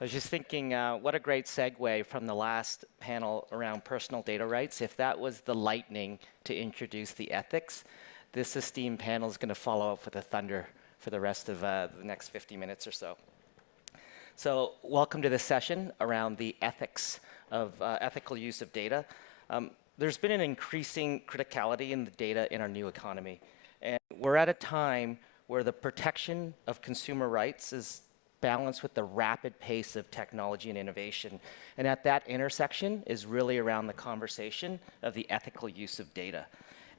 I was just thinking, what a great segue from the last panel around personal data rights. If that was the lightning to introduce the ethics, this esteemed panel is going to follow up with a thunder for the rest of the next 50 minutes or so. So welcome to this session around the ethics of ethical use of data. There's been an increasing criticality in the data in our new economy. And we're at a time where the protection of consumer rights is balanced with the rapid pace of technology and innovation. And at that intersection is really around the conversation of the ethical use of data.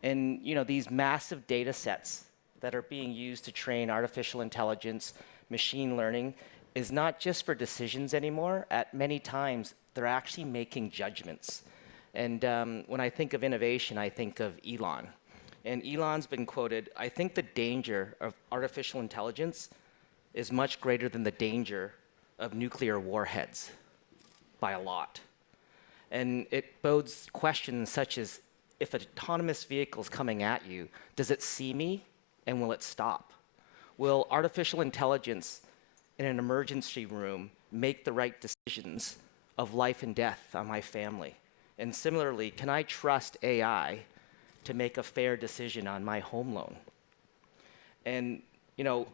And these massive data sets that are being used to train artificial intelligence, machine learning, is not just for decisions anymore. At many times, they're actually making judgments. And when I think of innovation, I think of Elon. And Elon's been quoted, "I think the danger of artificial intelligence is much greater than the danger of nuclear warheads by a lot." And it bodes questions such as, if an autonomous vehicle is coming at you, does it see me and will it stop? Will artificial intelligence in an emergency room make the right decisions of life and death on my family? And similarly, can I trust AI to make a fair decision on my home loan? And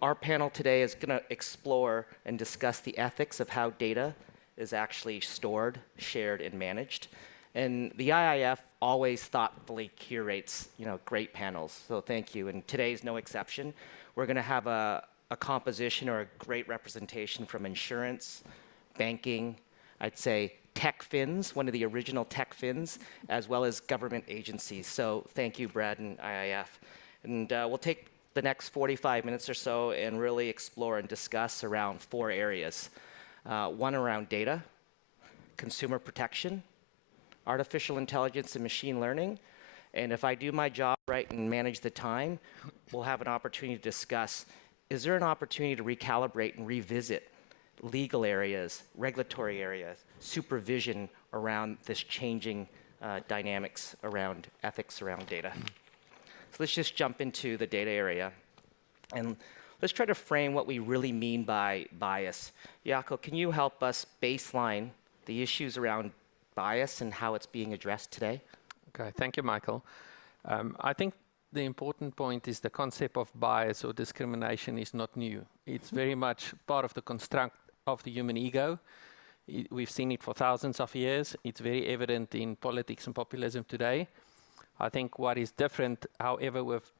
our panel today is going to explore and discuss the ethics of how data is actually stored, shared, and managed. And the IIF always thoughtfully curates, great panels. So thank you. And today is no exception. We're going to have a composition or a great representation from insurance, banking, I'd say tech fins, one of the original tech fins, as well as government agencies. So thank you, Brad and IIF. And we'll take the next 45 minutes or so and really explore and discuss around 4 areas. One around data, consumer protection, artificial intelligence and machine learning. And if I do my job right and manage the time, we'll have an opportunity to discuss, is there an opportunity to recalibrate and revisit legal areas, regulatory areas, supervision around this changing dynamics around ethics around data? So let's just jump into the data area. And let's try to frame what we really mean by bias. Jaakko, can you help us baseline the issues around bias and how it's being addressed today? Okay, thank you, Michael. I think the important point is the concept of bias or discrimination is not new. It's very much part of the construct of the human ego. We've seen it for thousands of years. It's very evident in politics and populism today. I think what is different, however, with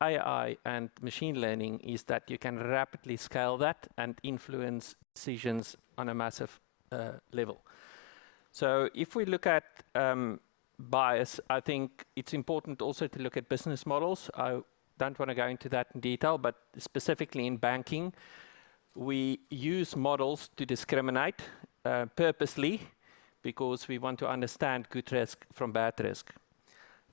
AI and machine learning is that you can rapidly scale that and influence decisions on a massive level. So if we look at bias, I think it's important also to look at business models. I don't want to go into that in detail, but specifically in banking, we use models to discriminate purposely because we want to understand good risk from bad risk.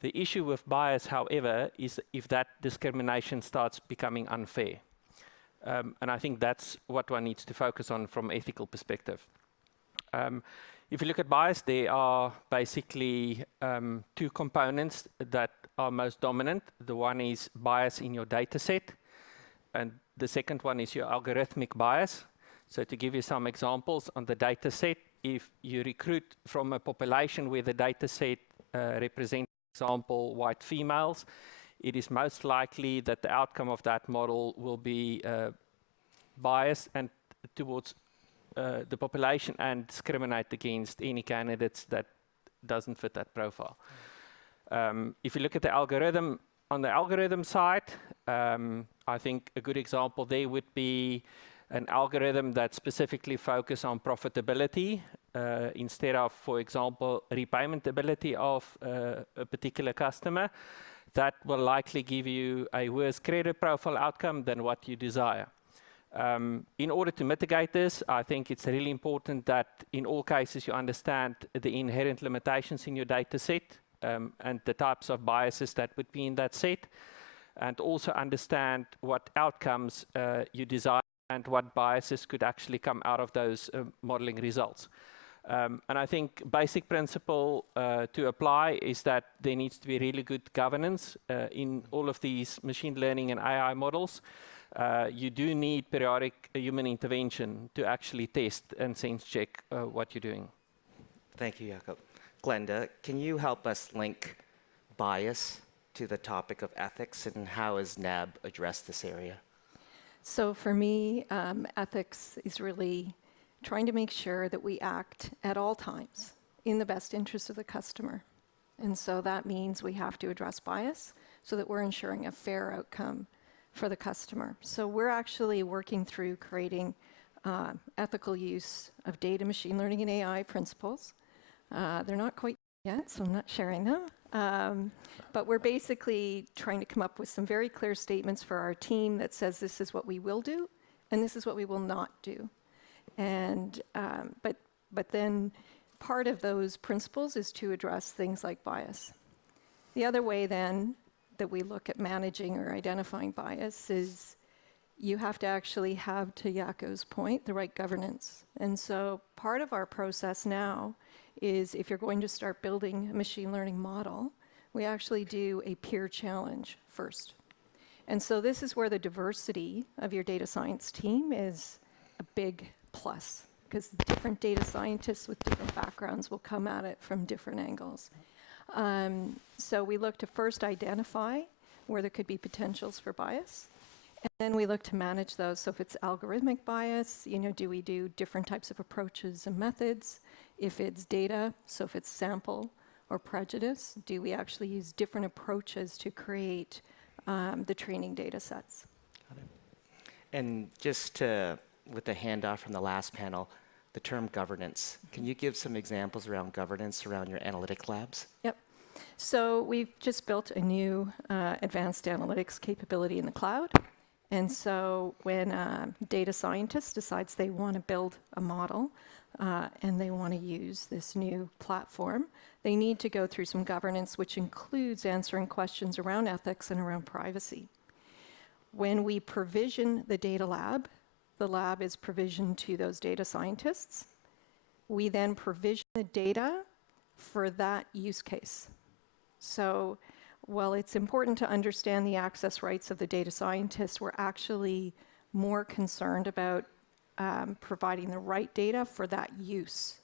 The issue with bias, however, is if that discrimination starts becoming unfair. And I think that's what one needs to focus on from an ethical perspective. If you look at bias, there are basically 2 components that are most dominant. The one is bias in your data set, and the second one is your algorithmic bias. So to give you some examples on the data set, if you recruit from a population where the data set represents, for example, white females, it is most likely that the outcome of that model will be biased and towards the population and discriminate against any candidates that doesn't fit that profile. If you look at the algorithm, on the algorithm side, I think a good example there would be an algorithm that specifically focuses on profitability instead of, for example, repayment ability of a particular customer. That will likely give you a worse credit profile outcome than what you desire. In order to mitigate this, I think it's really important that in all cases you understand the inherent limitations in your data set and the types of biases that would be in that set, and also understand what outcomes you desire and what biases could actually come out of those modeling results. And I think basic principle to apply is that there needs to be really good governance in all of these machine learning and AI models. you do need periodic human intervention to actually test and sense check what you're doing. Thank you, Jakob. Glenda, can you help us link bias to the topic of ethics, and how has NAB addressed this area? So for me, ethics is really trying to make sure that we act at all times in the best interest of the customer. And so that means we have to address bias so that we're ensuring a fair outcome for the customer. So we're actually working through creating ethical use of data, machine learning, and AI principles. They're not quite yet, so I'm not sharing them. But we're basically trying to come up with some very clear statements for our team that says this is what we will do and this is what we will not do. And but then part of those principles is to address things like bias. The other way then that we look at managing or identifying bias is you have to actually have, to Jako's point, the right governance. And so part of our process now is if you're going to start building a machine learning model, we actually do a peer challenge first. And so this is where the diversity of your data science team is a big plus, because different data scientists with different backgrounds will come at it from different angles. So we look to first identify where there could be potentials for bias, and then we look to manage those. So if it's algorithmic bias, do we do different types of approaches and methods? If it's data, so if it's sample or prejudice, do we actually use different approaches to create the training data sets? Got it. And just with the handoff from the last panel, the term governance. Can you give some examples around governance around your analytic labs? Yep. So we've just built a new advanced analytics capability in the cloud. And so when a data scientist decides they want to build a model and they want to use this new platform, they need to go through some governance, which includes answering questions around ethics and around privacy. When we provision the data lab, the lab is provisioned to those data scientists. We then provision the data for that use case. So while it's important to understand the access rights of the data scientists, we're actually more concerned about providing the right data for that use.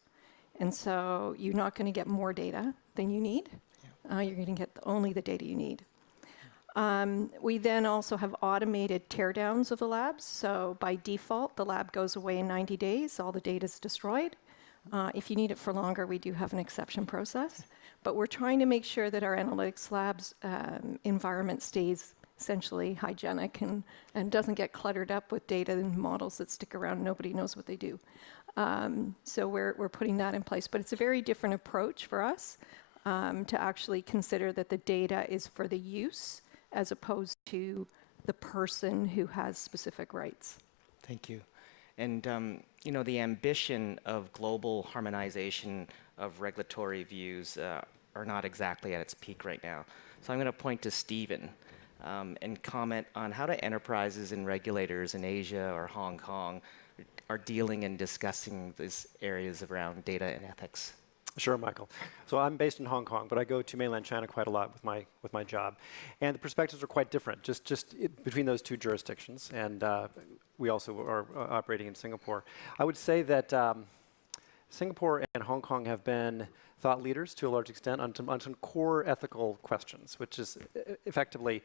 And so you're not going to get more data than you need. You're going to get only the data you need. We then also have automated teardowns of the labs. So by default, the lab goes away in 90 days. All the data is destroyed. If you need it for longer, we do have an exception process. But we're trying to make sure that our analytics labs environment stays essentially hygienic and doesn't get cluttered up with data and models that stick around. Nobody knows what they do. So we're putting that in place. But it's a very different approach for us to actually consider that the data is for the use as opposed to the person who has specific rights. Thank you. And the ambition of global harmonization of regulatory views are not exactly at its peak right now. So I'm going to point to Stephen and comment on how do enterprises and regulators in Asia or Hong Kong are dealing and discussing these areas around data and ethics. Sure, Michael. So I'm based in Hong Kong, but I go to mainland China quite a lot with my job, and the perspectives are quite different, just between those two jurisdictions. And we also are operating in Singapore. I would say that Singapore and Hong Kong have been thought leaders to a large extent on some core ethical questions, which is effectively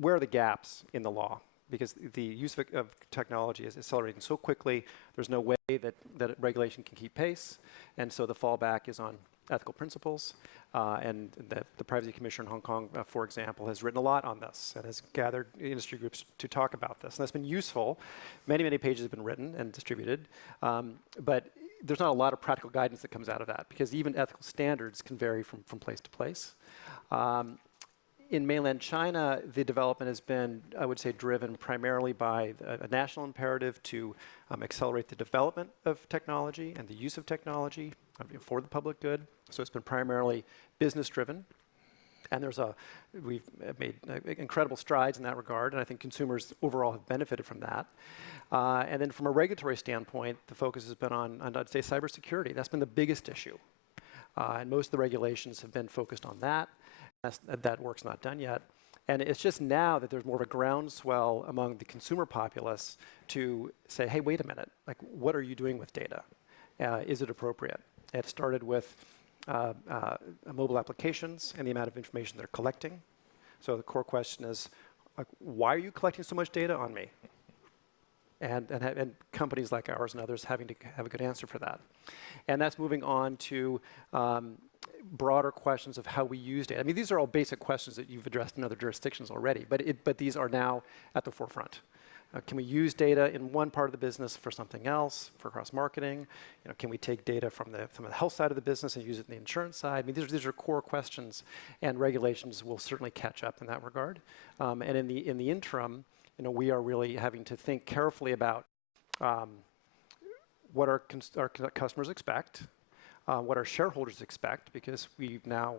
where are the gaps in the law? Because the use of technology is accelerating so quickly, there's no way that regulation can keep pace. And so the fallback is on ethical principles. And the Privacy Commissioner in Hong Kong, for example, has written a lot on this and has gathered industry groups to talk about this. And that's been useful. Many, many pages have been written and distributed. But there's not a lot of practical guidance that comes out of that, because even ethical standards can vary from place to place. In mainland China, the development has been, I would say, driven primarily by a national imperative to accelerate the development of technology and the use of technology for the public good. So it's been primarily business-driven. And we've made incredible strides in that regard, and I think consumers overall have benefited from that. And then from a regulatory standpoint, the focus has been on I'd say, cybersecurity. That's been the biggest issue. And most of the regulations have been focused on that. That work's not done yet. And it's just now that there's more of a groundswell among the consumer populace to say, hey, wait a minute, like, what are you doing with data? Is it appropriate? It started with mobile applications and the amount of information they're collecting. So the core question is, like, why are you collecting so much data on me? And companies like ours and others having to have a good answer for that. And that's moving on to broader questions of how we use data. I mean, these are all basic questions that you've addressed in other jurisdictions already, but these are now at the forefront. Can we use data in one part of the business for something else, for cross-marketing? You know, can we take data from the health side of the business and use it in the insurance side? I mean, these are core questions, and regulations will certainly catch up in that regard. And in the interim, you know, we are really having to think carefully about what our customers expect, what our shareholders expect, because we now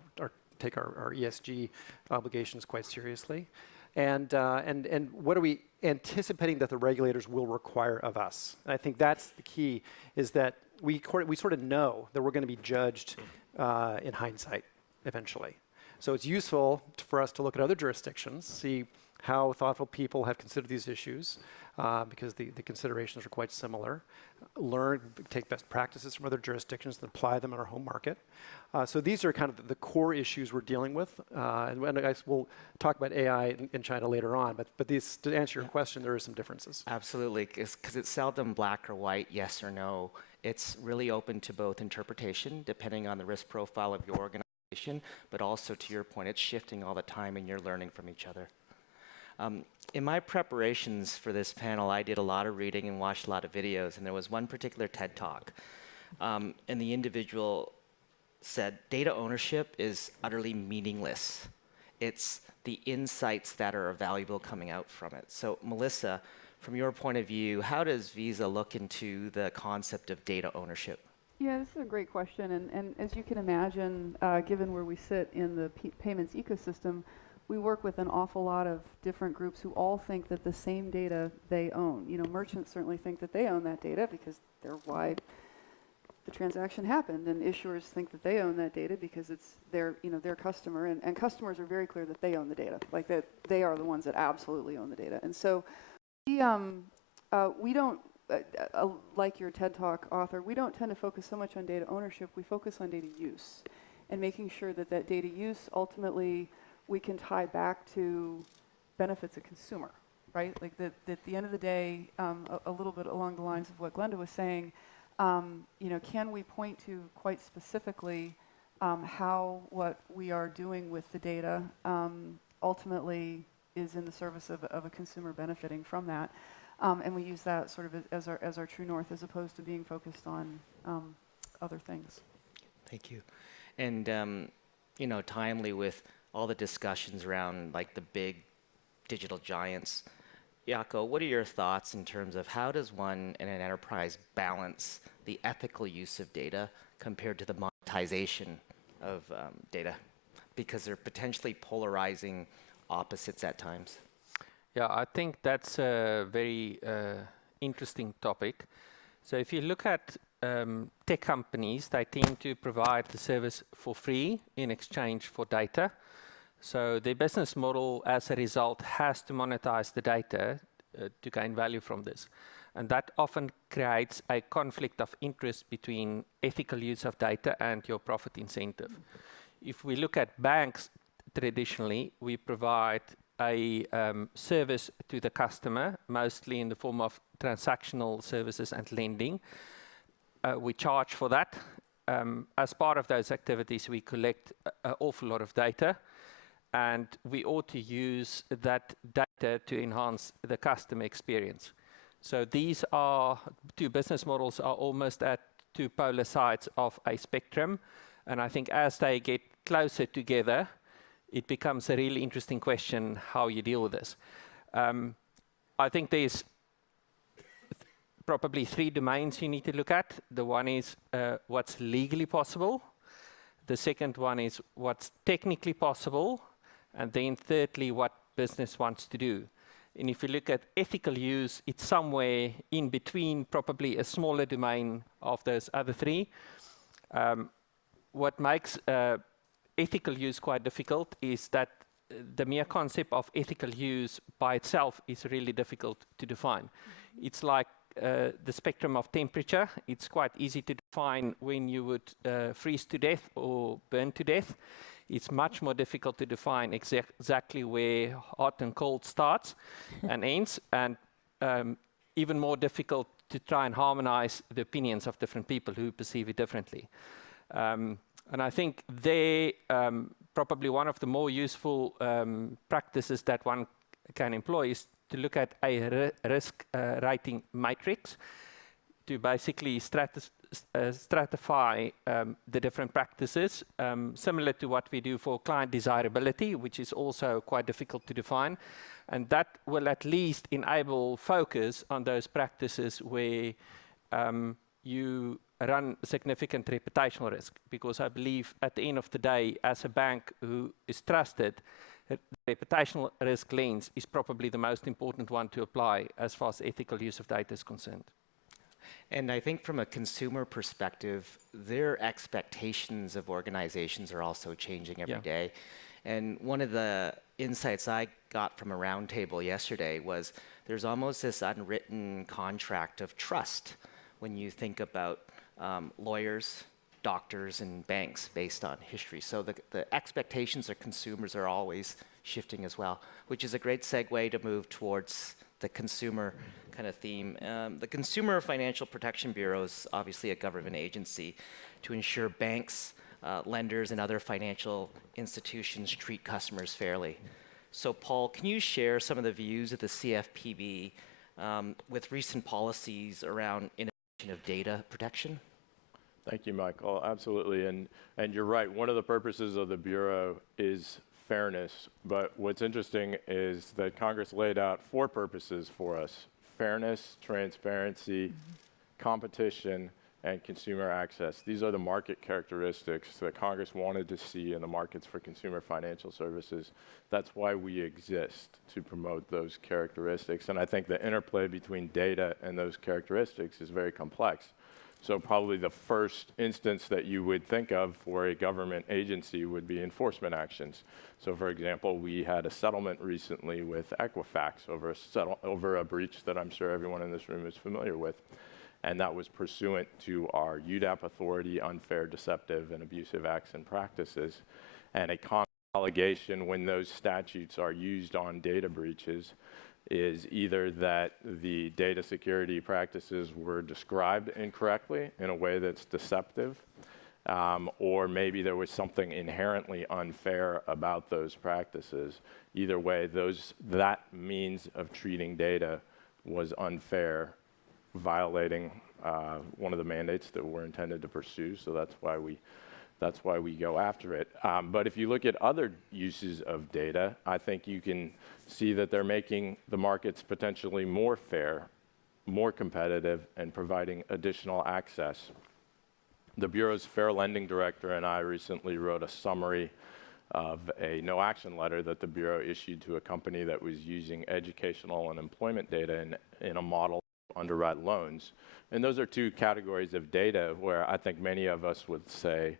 take our ESG obligations quite seriously. And what are we anticipating that the regulators will require of us? And I think that's the key, is that we sort of know that we're going to be judged in hindsight eventually. So it's useful for us to look at other jurisdictions, see how thoughtful people have considered these issues, because the considerations are quite similar. Take best practices from other jurisdictions and apply them in our home market. So these are kind of the core issues we're dealing with. And I guess we'll talk about AI in China later on, but these, to answer your question, there are some differences. Absolutely, because it's seldom black or white, yes or no. It's really open to both interpretation, depending on the risk profile of your organization, but also, to your point, it's shifting all the time and you're learning from each other. In my preparations for this panel, I did a lot of reading and watched a lot of videos, and there was one particular TED Talk, and the individual said, data ownership is utterly meaningless. It's the insights that are valuable coming out from it. So, Melissa, from your point of view, how does Visa look into the concept of data ownership? Yeah, this is a great question, and as you can imagine, given where we sit in the payments ecosystem, we work with an awful lot of different groups who all think that the same data they own. You know, merchants certainly think that they own that data because they're why the transaction happened, and issuers think that they own that data because it's their customer, and customers are very clear that they own the data, like that they are the ones that absolutely own the data. And so we don't, like your TED Talk author, we don't tend to focus so much on data ownership. We focus on data use and making sure that that data use ultimately we can tie back to benefits a consumer, right? Like that at the end of the day, a little bit along the lines of what Glenda was saying, you know, can we point to quite specifically how what we are doing with the data ultimately is in the service of a consumer benefiting from that, and we use that sort of as our true north, as opposed to being focused on other things. Thank you. And you know, timely with all the discussions around like the big digital giants. Jaco, what are your thoughts in terms of how does one in an enterprise balance the ethical use of data compared to the monetization of data? Because they're potentially polarizing opposites at times. Yeah, I think that's a very interesting topic. So if you look at tech companies, they tend to provide the service for free in exchange for data. So their business model, as a result, has to monetize the data to gain value from this. And that often creates a conflict of interest between ethical use of data and your profit incentive. If we look at banks, traditionally, we provide a service to the customer, mostly in the form of transactional services and lending. We charge for that. As part of those activities, we collect an awful lot of data, and we ought to use that data to enhance the customer experience. So these two business models are almost at two polar sides of a spectrum, and I think as they get closer together, it becomes a really interesting question how you deal with this. I think there's probably three domains you need to look at. The one is what's legally possible. The second one is what's technically possible. And then thirdly, what business wants to do. And if you look at ethical use, it's somewhere in between, probably a smaller domain of those other three. What makes ethical use quite difficult is that the mere concept of ethical use by itself is really difficult to define. It's like the spectrum of temperature. It's quite easy to define when you would freeze to death or burn to death. It's much more difficult to define exactly where hot and cold starts and ends, and even more difficult to try and harmonize the opinions of different people who perceive it differently. And I think probably one of the more useful practices that one can employ is to look at a risk rating matrix to basically stratify the different practices, similar to what we do for client desirability, which is also quite difficult to define. And that will at least enable focus on those practices where you run significant reputational risk. Because I believe at the end of the day, as a bank who is trusted, the reputational risk lens is probably the most important one to apply as far as ethical use of data is concerned. And I think from a consumer perspective, their expectations of organizations are also changing every day. And one of the insights I got from a roundtable yesterday was there's almost this unwritten contract of trust when you think about lawyers, doctors, and banks based on history. So the expectations of consumers are always shifting as well, which is a great segue to move towards the consumer kind of theme. The Consumer Financial Protection Bureau is obviously a government agency to ensure banks, lenders, and other financial institutions treat customers fairly. So Paul, can you share some of the views of the CFPB with recent policies around innovation of data protection? Thank you, Michael. Absolutely, and you're right. One of the purposes of the Bureau is fairness, but what's interesting is that Congress laid out 4 purposes for us: fairness, transparency, competition, and consumer access. These are the market characteristics that Congress wanted to see in the markets for consumer financial services. That's why we exist, to promote those characteristics. And I think the interplay between data and those characteristics is very complex. So probably the first instance that you would think of for a government agency would be enforcement actions. So for example, we had a settlement recently with Equifax over a breach that I'm sure everyone in this room is familiar with. And that was pursuant to our UDAP authority, unfair, deceptive, and abusive acts and practices. And a common allegation when those statutes are used on data breaches is either that the data security practices were described incorrectly in a way that's deceptive, or maybe there was something inherently unfair about those practices. Either way, that means of treating data was unfair, violating one of the mandates that we're intended to pursue. So that's why we go after it. But if you look at other uses of data, I think you can see that they're making the markets potentially more fair, more competitive, and providing additional access. The Bureau's Fair Lending Director and I recently wrote a summary of a no-action letter that the Bureau issued to a company that was using educational and employment data in a model to underwrite loans. And those are 2 categories of data where I think many of us would say,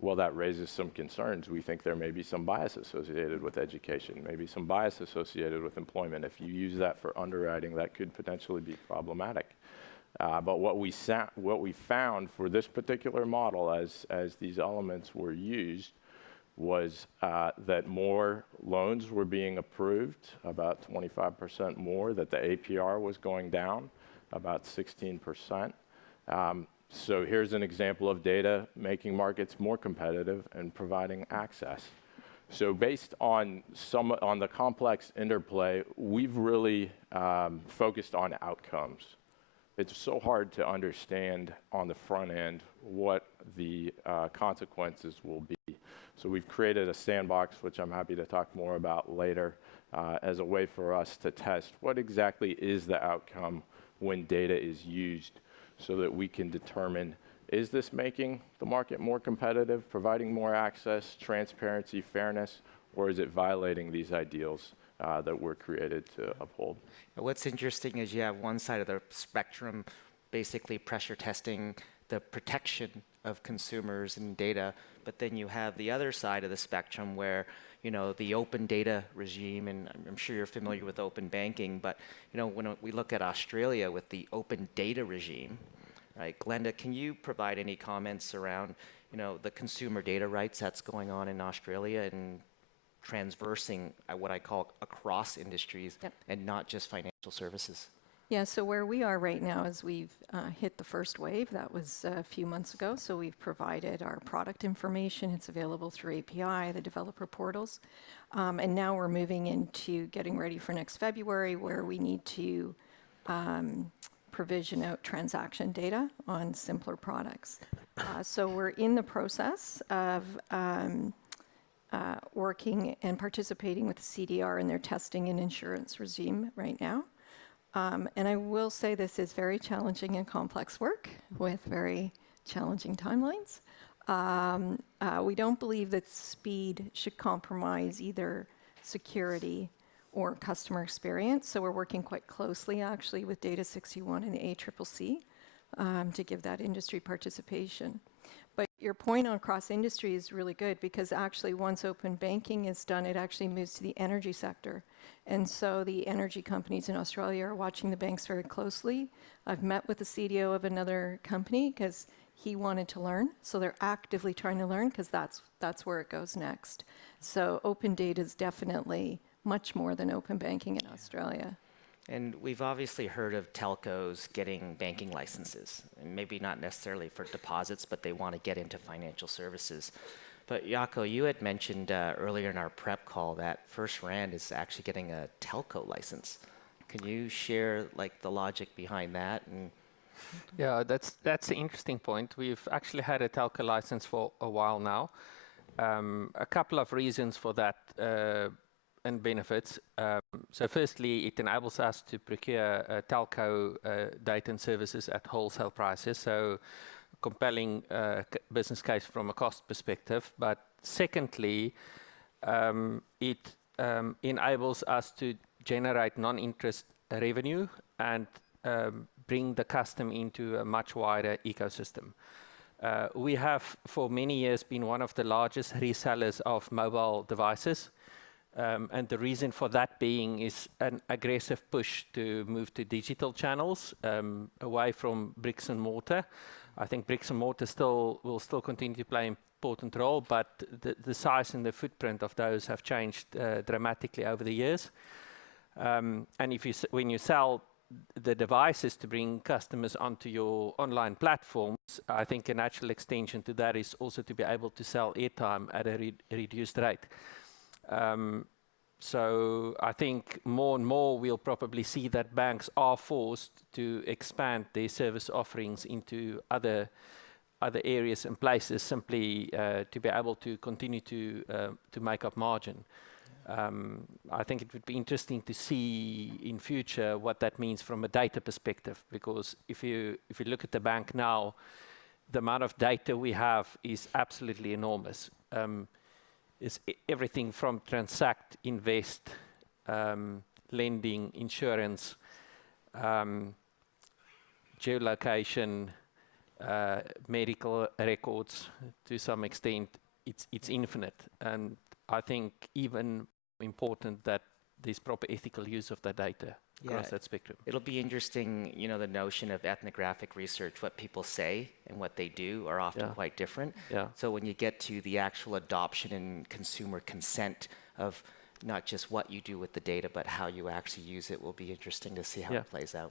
well, that raises some concerns. We think there may be some bias associated with education, maybe some bias associated with employment. If you use that for underwriting, that could potentially be problematic. But what we found for this particular model as these elements were used was that more loans were being approved, about 25% more, that the APR was going down about 16%. So here's an example of data making markets more competitive and providing access. So based on the complex interplay, we've really focused on outcomes. It's so hard to understand on the front end what the consequences will be. So we've created a sandbox, which I'm happy to talk more about later, as a way for us to test what exactly is the outcome when data is used, so that we can determine, is this making the market more competitive, providing more access, transparency, fairness, or is it violating these ideals that were created to uphold? What's interesting is you have one side of the spectrum basically pressure testing the protection of consumers and data, but then you have the other side of the spectrum where the open data regime, and I'm sure you're familiar with open banking, but when we look at Australia with the open data regime, right? Glenda, can you provide any comments around the consumer data rights that's going on in Australia and transversing what I call across industries and not just financial services? Yeah, so where we are right now is we've hit the first wave. That was a few months ago. So we've provided our product information. It's available through API, the developer portals. And now we're moving into getting ready for next February, where we need to provision out transaction data on simpler products. So we're in the process of working and participating with the CDR in their testing and insurance regime right now. And I will say this is very challenging and complex work with very challenging timelines. We don't believe that speed should compromise either security or customer experience. So we're working quite closely actually with Data 61 and the ACCC to give that industry participation. But your point on cross-industry is really good, because actually once open banking is done, it actually moves to the energy sector. And so the energy companies in Australia are watching the banks very closely. I've met with the CDO of another company because he wanted to learn. So they're actively trying to learn, because that's where it goes next. So open data is definitely much more than open banking in Australia. And we've obviously heard of telcos getting banking licenses, and maybe not necessarily for deposits, but they want to get into financial services. But Jaco, you had mentioned earlier in our prep call that First Rand is actually getting a telco license. Can you share the logic behind that? And Yeah, that's an interesting point. We've actually had a telco license for a while now. A couple of reasons for that and benefits. So firstly, it enables us to procure telco data and services at wholesale prices. So compelling business case from a cost perspective. But secondly, it enables us to generate non-interest revenue and bring the customer into a much wider ecosystem. We have for many years been one of the largest resellers of mobile devices. And the reason for that being is an aggressive push to move to digital channels, away from bricks and mortar. I think bricks and mortar will still continue to play an important role, but the size and the footprint of those have changed dramatically over the years. And when you sell the devices to bring customers onto your online platforms, I think a natural extension to that is also to be able to sell airtime at a reduced rate. So I think more and more we'll probably see that banks are forced to expand their service offerings into other areas and places simply to be able to continue to make up margin. I think it would be interesting to see in future what that means from a data perspective, because if you look at the bank now, the amount of data we have is absolutely enormous. Is everything from transact, invest, lending, insurance, geolocation, medical records to some extent. It's infinite, and I think even important that there's proper ethical use of that data across that spectrum. It'll be interesting, the notion of ethnographic research, what people say and what they do are often quite different. Yeah. So when you get to the actual adoption and consumer consent of not just what you do with the data, but how you actually use it, will be interesting to see how it plays out.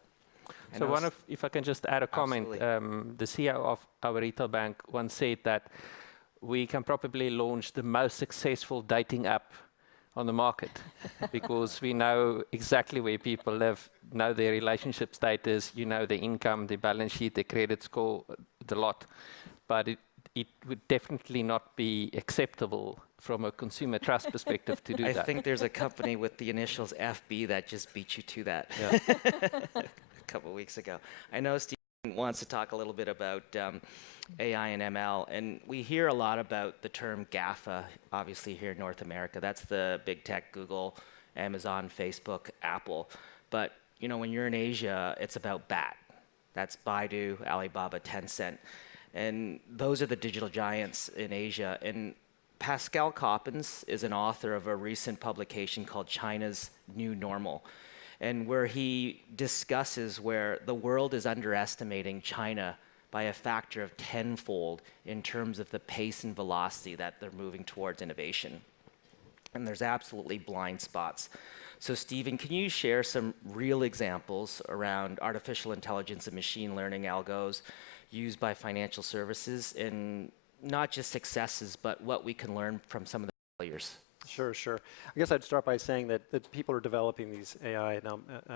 So if I can just add a comment, the CEO of our retail bank once said that we can probably launch the most successful dating app on the market because we know exactly where people live, know their relationship status, their income, their balance sheet, their credit score, the lot. But it would definitely not be acceptable from a consumer trust perspective to do that. I think there's a company with the initials FB that just beat you to that a couple of weeks ago. I know Steve wants to talk a little bit about AI and ML, and we hear a lot about the term GAFA, obviously here in North America. That's the big tech, Google, Amazon, Facebook, Apple. But when you're in Asia, it's about BAT. That's Baidu, Alibaba, Tencent. And those are the digital giants in Asia. And Pascal Coppens is an author of a recent publication called China's New Normal, and where he discusses where the world is underestimating China by a factor of tenfold in terms of the pace and velocity that they're moving towards innovation. And there's absolutely blind spots. So Stephen, can you share some real examples around artificial intelligence and machine learning algos used by financial services, and not just successes, but what we can learn from some of the failures? Sure, sure. I guess I'd start by saying that people are developing these AI and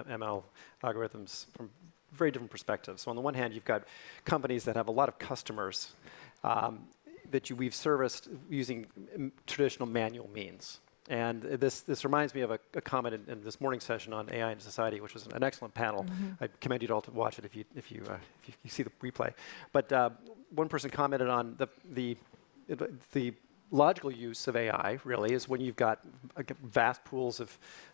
ML algorithms from very different perspectives. So on the one hand, you've got companies that have a lot of customers that we've serviced using traditional manual means. And this reminds me of a comment in this morning's session on AI in society, which was an excellent panel. I commend you to all to watch it if you see the replay. But one person commented on the logical use of AI really is when you've got vast pools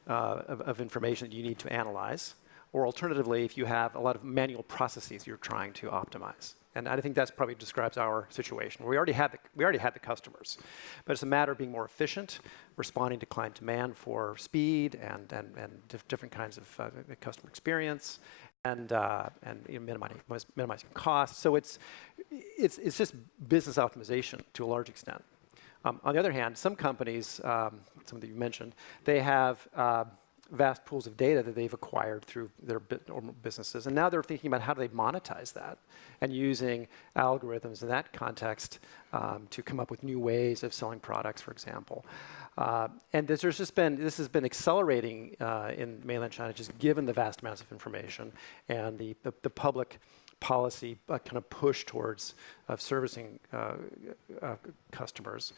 of information that you need to analyze, or alternatively, if you have a lot of manual processes you're trying to optimize. And I think that's probably describes our situation. We already had the customers, but it's a matter of being more efficient, responding to client demand for speed and different kinds of customer experience, and minimizing costs. So it's just business optimization to a large extent. On the other hand, some companies, some that you mentioned, they have vast pools of data that they've acquired through their businesses, and now they're thinking about how do they monetize that, and using algorithms in that context to come up with new ways of selling products, for example. And this has been accelerating in mainland China, just given the vast amounts of information and the public policy kind of push towards servicing customers.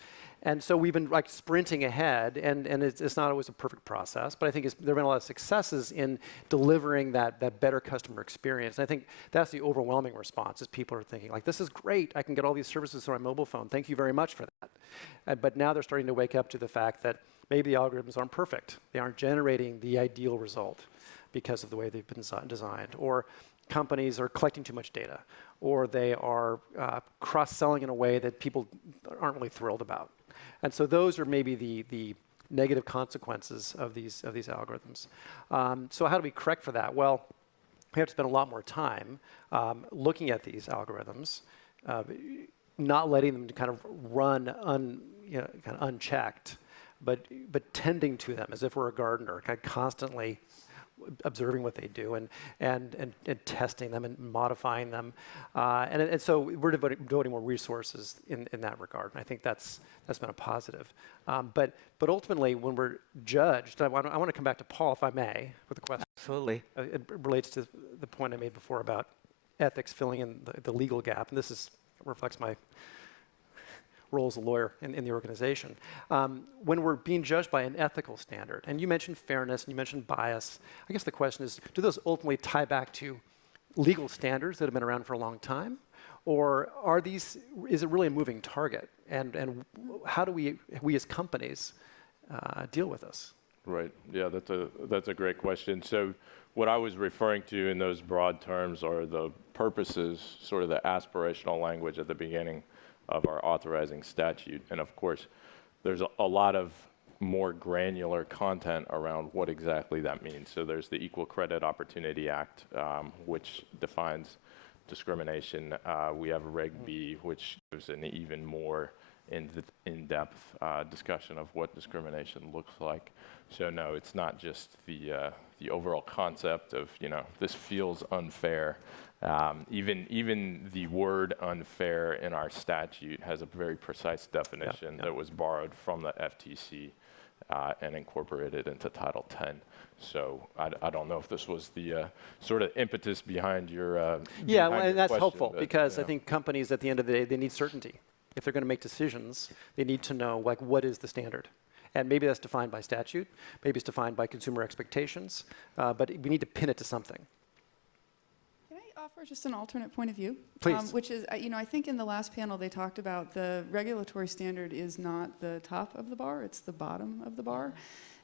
And so we've been like sprinting ahead, and it's not always a perfect process, but I think there have been a lot of successes in delivering that better customer experience. And I think that's the overwhelming response, is people are thinking like, this is great, I can get all these services on my mobile phone, thank you very much for that. But now they're starting to wake up to the fact that maybe the algorithms aren't perfect. They aren't generating the ideal result because of the way they've been designed, or companies are collecting too much data, or they are cross-selling in a way that people aren't really thrilled about. And so those are maybe the negative consequences of these algorithms. So how do we correct for that? Well, we have to spend a lot more time looking at these algorithms, not letting them kind of run kind of unchecked, but tending to them as if we're a gardener, kind of constantly observing what they do and testing them and modifying them, and so we're devoting more resources in that regard. And I think that's been a positive. But ultimately, when we're judged, I want to come back to Paul, if I may, with a question. Absolutely. It relates to the point I made before about ethics filling in the legal gap, and this reflects my role as a lawyer in the organization. When we're being judged by an ethical standard, and you mentioned fairness and you mentioned bias, I guess the question is, do those ultimately tie back to legal standards that have been around for a long time? Or is it really a moving target? And how do we as companies deal with this? Right, yeah, that's a great question. So what I was referring to in those broad terms are the purposes, sort of the aspirational language at the beginning of our authorizing statute. And of course, there's a lot of more granular content around what exactly that means. So there's the Equal Credit Opportunity Act, which defines discrimination. We have Reg B, which gives an even more in-depth discussion of what discrimination looks like. So no, it's not just the overall concept of, this feels unfair. Even the word unfair in our statute has a very precise definition that was borrowed from the FTC and incorporated into Title X. So I don't know if this was the sort of impetus behind your and your that's question, helpful, but, because I think companies at the end of the day, they need certainty. If they're going to make decisions, they need to know what is the standard. And maybe that's defined by statute, maybe it's defined by consumer expectations, but we need to pin it to something. Offer just an alternate point of view, Please. Which is, I think in the last panel they talked about the regulatory standard is not the top of the bar, it's the bottom of the bar.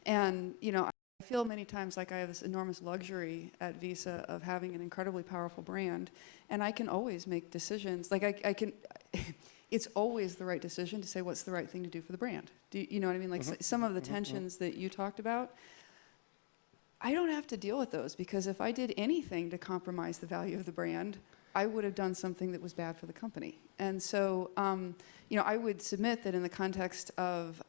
And, I feel many times like I have this enormous luxury at Visa of having an incredibly powerful brand, and I can always make decisions. Like I can, it's always the right decision to say what's the right thing to do for the brand. You know what I mean? Like some of the tensions that you talked about, I don't have to deal with those, because if I did anything to compromise the value of the brand, I would have done something that was bad for the company. And so, you know, I would submit that in the context of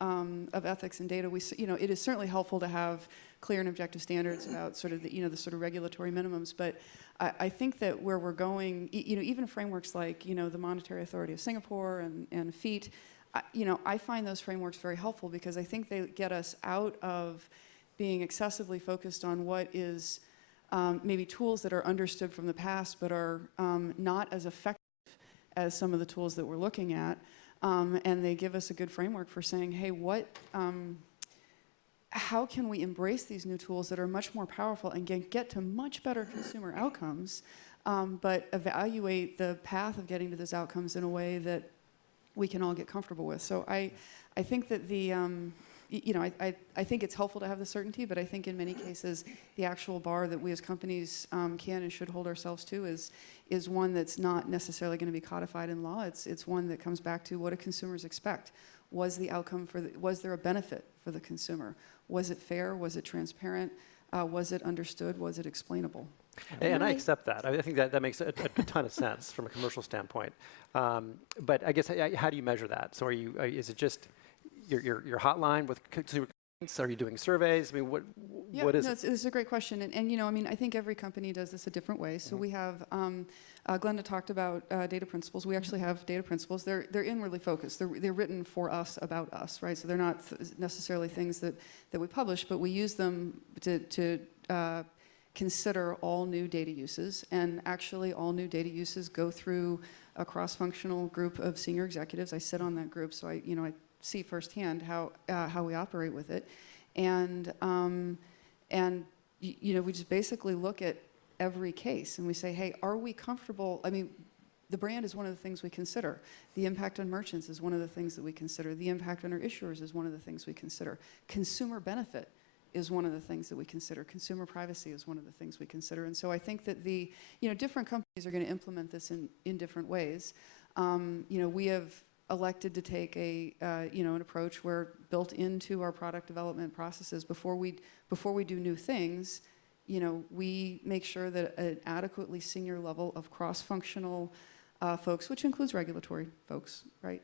ethics and data, it is certainly helpful to have clear and objective standards about sort of the sort of regulatory minimums. But I think that where we're going, even frameworks like, the Monetary Authority of Singapore and FEAT, I find those frameworks very helpful, because I think they get us out of being excessively focused on what is maybe tools that are understood from the past but are not as effective as some of the tools that we're looking at. And they give us a good framework for saying, hey, how can we embrace these new tools that are much more powerful and get to much better consumer outcomes, but evaluate the path of getting to those outcomes in a way that we can all get comfortable with. So I think that I think it's helpful to have the certainty, but I think in many cases the actual bar that we as companies can and should hold ourselves to is one that's not necessarily going to be codified in law. It's one that comes back to, what do consumers expect? Was the outcome was there a benefit for the consumer? Was it fair? Was it transparent? Was it understood? Was it explainable? And I accept that. I think that makes a ton of sense from a commercial standpoint. But I guess, how do you measure that? So is it just your hotline with consumer complaints? Are you doing surveys? I mean, what is it? It's a great question. And I think every company does this a different way. So we have, Glenda talked about data principles. We actually have data principles. They're inwardly focused. They're written for us, about us, right? So they're not necessarily things that we publish, but we use them to consider all new data uses. And actually, all new data uses go through a cross-functional group of senior executives. I sit on that group, so I see firsthand how we operate with it, and we just basically look at every case and we say, hey, are we comfortable? I mean, the brand is one of the things we consider. The impact on merchants is one of the things that we consider. The impact on our issuers is one of the things we consider. Consumer benefit is one of the things that we consider. Consumer privacy is one of the things we consider. And so I think that different companies are going to implement this in different ways. We have elected to take an approach where, built into our product development processes, before we do new things, we make sure that an adequately senior level of cross-functional folks, which includes regulatory folks, right,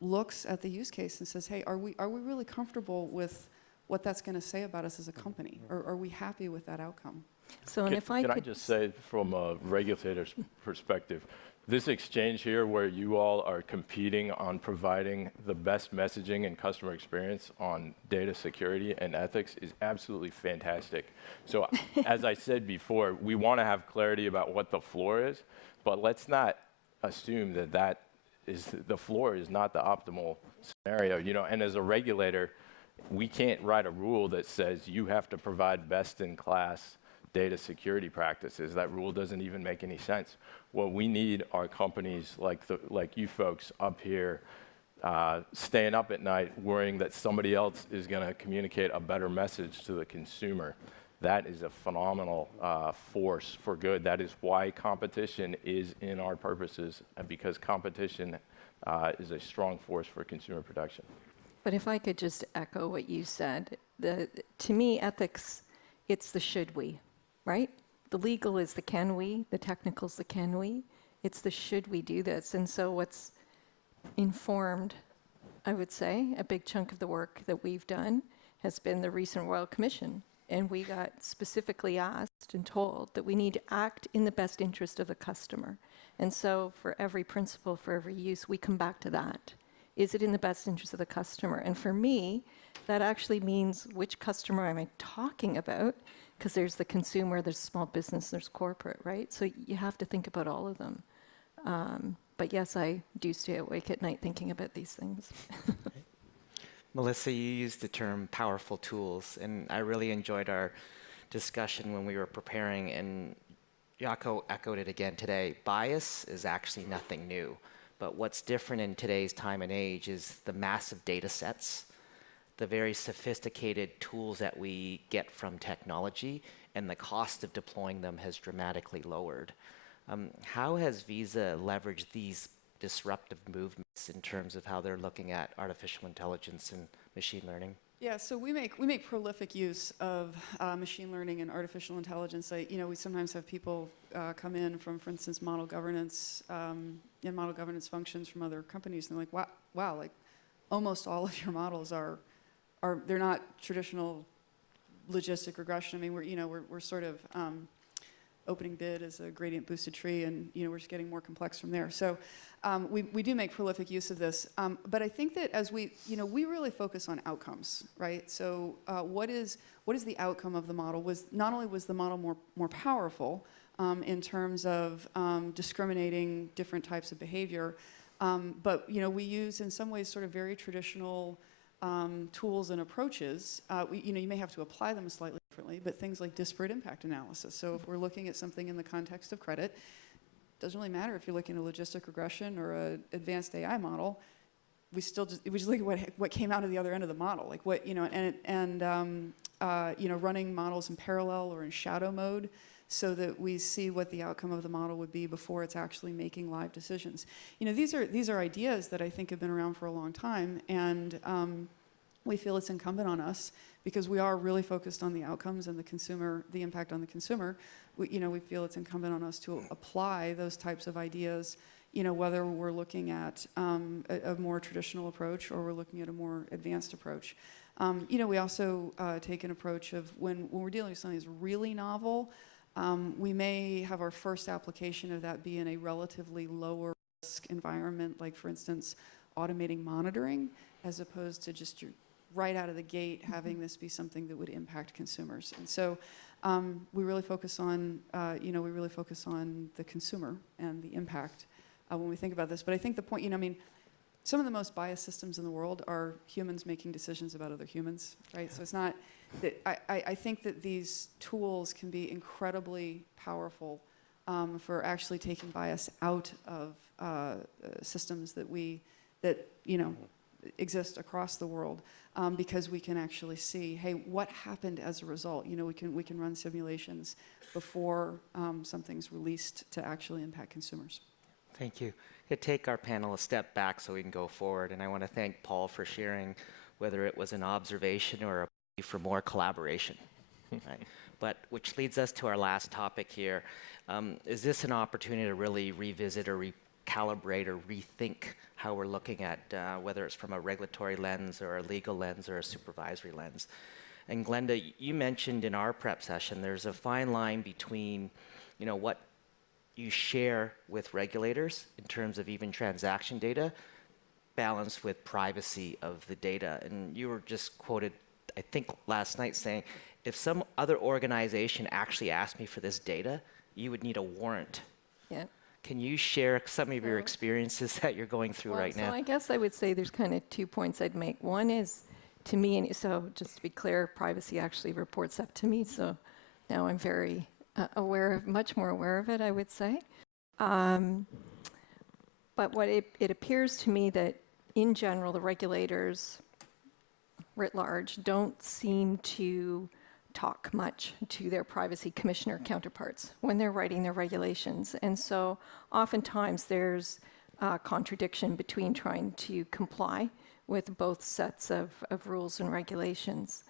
looks at the use case and says, hey, are we really comfortable with what that's going to say about us as a company? Or are we happy with that outcome? So, and if I Can could I just say, from a regulator's perspective, this exchange here, where you all are competing on providing the best messaging and customer experience on data security and ethics, is absolutely fantastic. So as I said before, we want to have clarity about what the floor is, but let's not assume that the floor is not the optimal scenario. And as a regulator, we can't write a rule that says you have to provide best-in-class data security practices. That rule doesn't even make any sense. What we need are companies like you folks up here staying up at night worrying that somebody else is going to communicate a better message to the consumer. That is a phenomenal force for good. That is why competition is in our purposes, because competition is a strong force for consumer protection. But if I could just echo what you said, to me, ethics, it's the should we, right? The legal is the can we, the technical is the can we. It's the should we do this. And so what's informed, I would say, a big chunk of the work that we've done has been the recent Royal Commission. And we got specifically asked and told that we need to act in the best interest of the customer. And so for every principle, for every use, we come back to that. Is it in the best interest of the customer? And for me, that actually means, which customer am I talking about? Because there's the consumer, there's small business, there's corporate, right? So you have to think about all of them. But yes, I do stay awake at night thinking about these things. Melissa, you used the term powerful tools, and I really enjoyed our discussion when we were preparing, and Jaco echoed it again today. Bias is actually nothing new, but what's different in today's time and age is the massive data sets, the very sophisticated tools that we get from technology, and the cost of deploying them has dramatically lowered. How has Visa leveraged these disruptive movements in terms of how they're looking at artificial intelligence and machine learning? Yeah, so we make prolific use of machine learning and artificial intelligence. We sometimes have people come in from, for instance, model governance and model governance functions from other companies, and they're like, wow, like almost all of your models are they're not traditional logistic regression. I mean, we're sort of opening bid as a gradient boosted tree, and we're just getting more complex from there. So we do make prolific use of this, but I think that as we really focus on outcomes, right? So what is the outcome of the model? Not only was the model more powerful in terms of discriminating different types of behavior, but we use in some ways sort of very traditional tools and approaches. You may have to apply them slightly differently, but things like disparate impact analysis. So if we're looking at something in the context of credit, doesn't really matter if you're looking at a logistic regression or an advanced AI model. We just look at what came out of the other end of the model, like what running models in parallel or in shadow mode, so that we see what the outcome of the model would be before it's actually making live decisions. These are ideas that I think have been around for a long time, and we feel it's incumbent on us, because we are really focused on the outcomes and the impact on the consumer. We feel it's incumbent on us to apply those types of ideas, whether we're looking at a more traditional approach or we're looking at a more advanced approach. We also take an approach of when we're dealing with something that's really novel, we may have our first application of that be in a relatively lower risk environment, like for instance, automating monitoring, as opposed to just right out of the gate having this be something that would impact consumers. And so we really focus on the consumer and the impact when we think about this. But I think the point, some of the most biased systems in the world are humans making decisions about other humans, right? So it's not that I think that these tools can be incredibly powerful for actually taking bias out of systems that exist across the world, because we can actually see, hey, what happened as a result? We can run simulations before something's released to actually impact consumers. Thank you. To take our panel a step back so we can go forward, and I want to thank Paul for sharing whether it was an observation or a plea for more collaboration. Right? But which leads us to our last topic here. Is this an opportunity to really revisit or recalibrate or rethink how we're looking at whether it's from a regulatory lens or a legal lens or a supervisory lens? And Glenda, you mentioned in our prep session there's a fine line between what you share with regulators in terms of even transaction data balanced with privacy of the data. And you were just quoted, I think last night, saying, if some other organization actually asked me for this data, you would need a warrant. Yeah. Can you share some of your experiences that you're going through right now? So I guess I would say there's kind of 2 points I'd make. One is, to me, and so just to be clear, privacy actually reports up to me, so now I'm very much more aware of it, I would say. But what it appears to me that in general, the regulators writ large don't seem to talk much to their privacy commissioner counterparts when they're writing their regulations. And so oftentimes there's a contradiction between trying to comply with both sets of rules and regulations.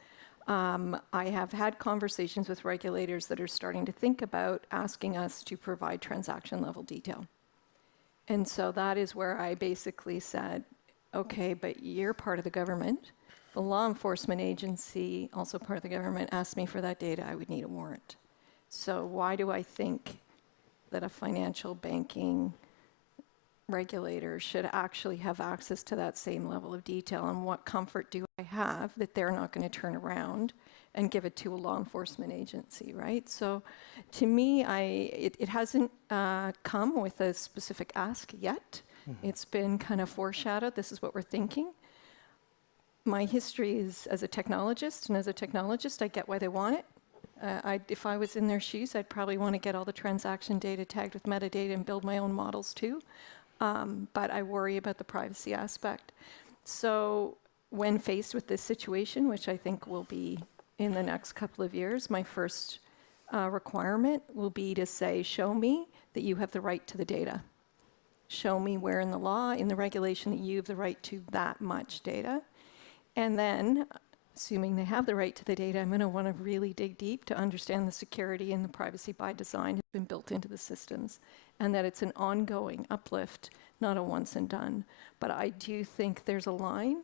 I have had conversations with regulators that are starting to think about asking us to provide transaction level detail. And so that is where I basically said, okay, but you're part of the government. The law enforcement agency, also part of the government, asked me for that data. I would need a warrant. So why do I think that a financial banking regulator should actually have access to that same level of detail? And what comfort do I have that they're not going to turn around and give it to a law enforcement agency, right? So to me, it hasn't come with a specific ask yet. Mm-hmm. It's been kind of foreshadowed. This is what we're thinking. My history is as a technologist, and as a technologist, I get why they want it. If I was in their shoes, I'd probably want to get all the transaction data tagged with metadata and build my own models too. But I worry about the privacy aspect. So when faced with this situation, which I think will be in the next couple of years, my first requirement will be to say, show me that you have the right to the data. show me where in the law, in the regulation, that you have the right to that much data. And then, assuming they have the right to the data, I'm going to want to really dig deep to understand the security and the privacy by design has been built into the systems, and that it's an ongoing uplift, not a once and done. But I do think there's a line,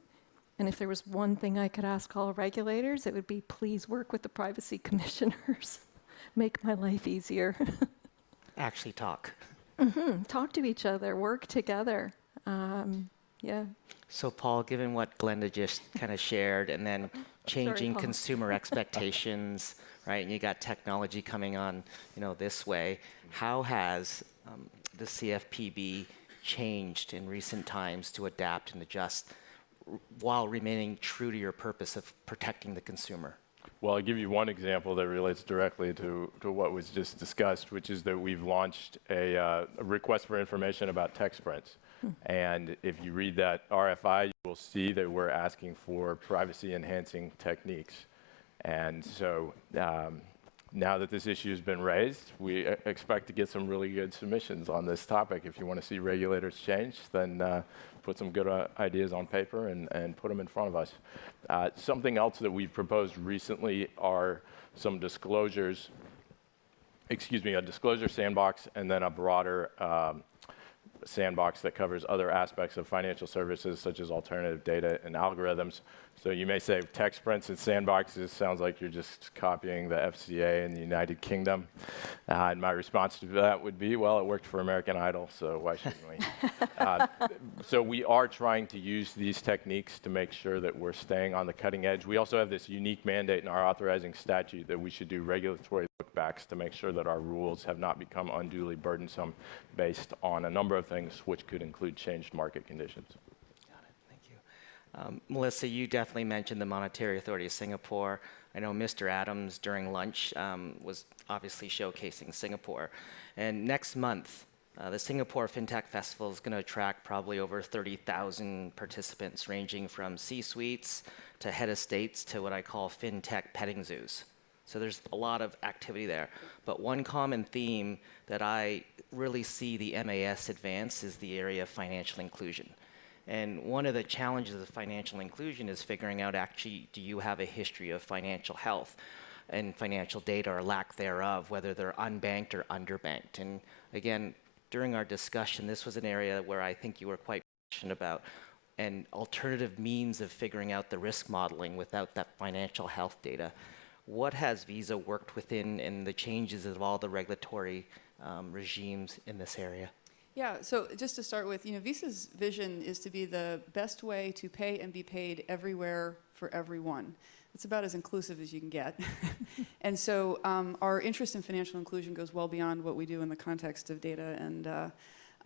and if there was one thing I could ask all regulators, it would be please work with the privacy commissioners. Make my life easier. Actually talk. Talk to each other, work together. Yeah. So Paul, given what Glenda just kind of shared, and then changing Paul. consumer expectations, right? And you got technology coming on, this way. How has the CFPB changed in recent times to adapt and adjust while remaining true to your purpose of protecting the consumer? Well, I'll give you one example that relates directly to what was just discussed, which is that we've launched a request for information about tech sprints. And if you read that RFI, you will see that we're asking for privacy-enhancing techniques. And so now that this issue has been raised, we expect to get some really good submissions on this topic. If you want to see regulators change, then put some good ideas on paper and put them in front of us. Something else that we've proposed recently are some disclosures, a disclosure sandbox, and then a broader sandbox that covers other aspects of financial services, such as alternative data and algorithms. So you may say tech sprints and sandboxes sounds like you're just copying the FCA in the United Kingdom. And my response to that would be, well, it worked for American Idol, so why shouldn't we? So we are trying to use these techniques to make sure that we're staying on the cutting edge. We also have this unique mandate in our authorizing statute that we should do regulatory lookbacks to make sure that our rules have not become unduly burdensome based on a number of things, which could include changed market conditions. Melissa, you definitely mentioned the Monetary Authority of Singapore. I know Mr. Adams during lunch was obviously showcasing Singapore. And next month, the Singapore FinTech Festival is going to attract probably over 30,000 participants, ranging from C-suites to head of states to what I call FinTech petting zoos. So there's a lot of activity there. But one common theme that I really see the MAS advance is the area of financial inclusion. And one of the challenges of financial inclusion is figuring out actually, do you have a history of financial health and financial data or lack thereof, whether they're unbanked or underbanked. And again, during our discussion, this was an area where I think you were quite passionate about an alternative means of figuring out the risk modeling without that financial health data. What has Visa worked within in the changes of all the regulatory regimes in this area? Yeah, so just to start with, Visa's vision is to be the best way to pay and be paid everywhere for everyone. It's about as inclusive as you can get. And so our interest in financial inclusion goes well beyond what we do in the context of data, and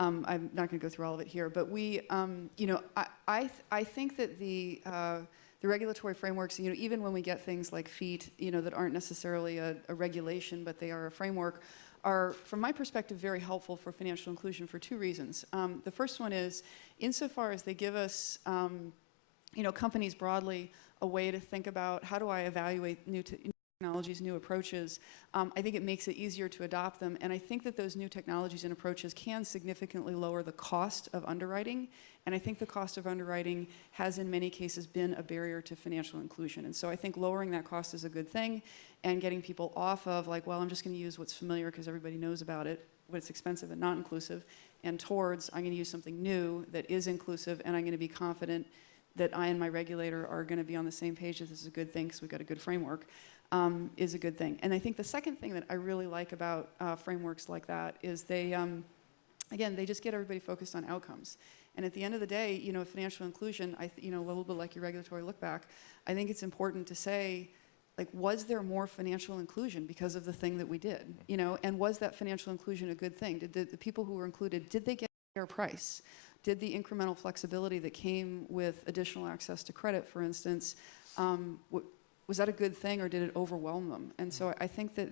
I'm not going to go through all of it here, but we, I think that the regulatory frameworks, even when we get things like FEAT, that aren't necessarily a regulation, but they are a framework, are, from my perspective, very helpful for financial inclusion for two reasons. The first one is, insofar as they give us, companies broadly, a way to think about how do I evaluate new technologies, new approaches, I think it makes it easier to adopt them. And I think that those new technologies and approaches can significantly lower the cost of underwriting. And I think the cost of underwriting has in many cases been a barrier to financial inclusion. And so I think lowering that cost is a good thing, and getting people off of like, well, I'm just going to use what's familiar because everybody knows about it, what's expensive and not inclusive, and towards I'm going to use something new that is inclusive, and I'm going to be confident that I and my regulator are going to be on the same page that this is a good thing because we've got a good framework, is a good thing. And I think the second thing that I really like about frameworks like that is they, again, they just get everybody focused on outcomes. And at the end of the day, financial inclusion, a little bit like your regulatory look back, I think it's important to say, like, was there more financial inclusion because of the thing that we did? And was that financial inclusion a good thing? Did the people who were included, did they get a fair price? Did the incremental flexibility that came with additional access to credit, for instance, was that a good thing, or did it overwhelm them? And so I think that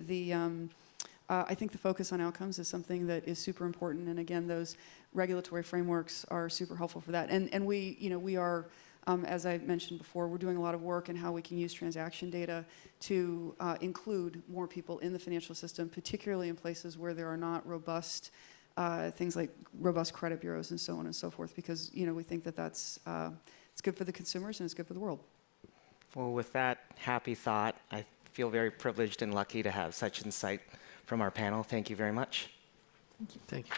I think the focus on outcomes is something that is super important. And again, those regulatory frameworks are super helpful for that. And we are, as I mentioned before, we're doing a lot of work in how we can use transaction data to include more people in the financial system, particularly in places where there are not robust things like robust credit bureaus and so on and so forth, because we think that that's it's good for the consumers and it's good for the world. Well, with that happy thought, I feel very privileged and lucky to have such insight from our panel. Thank you very much. Thank you.